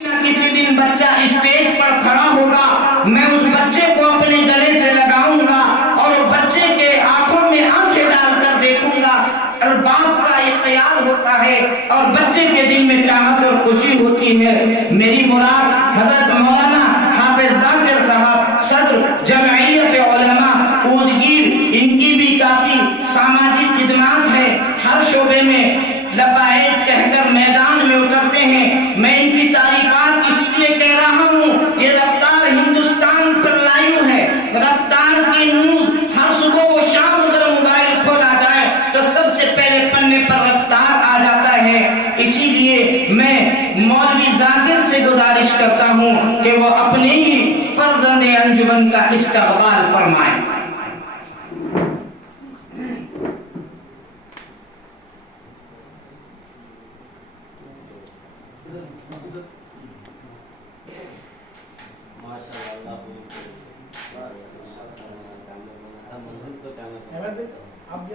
किसी दिन बच्चा स्टेज पर खड़ा होगा, मैं उस बच्चे को अपने गले से लगाऊंगा और उस बच्चे के आंखों में आंखें डालकर देखूंगा और बाप का ये ख्याल होता है और बच्चे के दिल में चाहत और खुशी होती है। मेरी मुराद हजरत मौलाना हाफिज जाकिर साहब सदर जमइयत उलमा उदगीर, इनकी भी काफी सामाजिक खिदमत है। हर शोबे में लब्बाइक कहकर मैदान में उतरते हैं। मैं इनकी तारीफात इसलिए कह रहा हूँ, ये रफ्तार हिंदुस्तान पर लायू है। रफ्तार की न्यूज़ हर सुबह व शाम अगर मोबाइल खोला जाए तो सबसे पहले पन्ने पर रफ्तार आ जाता है। इसीलिए मैं मौलवी जाकिर से गुजारिश करता हूँ कि वो अपने ही फर्जंद अंजुमन का इस्तकबाल फरमाएं। आप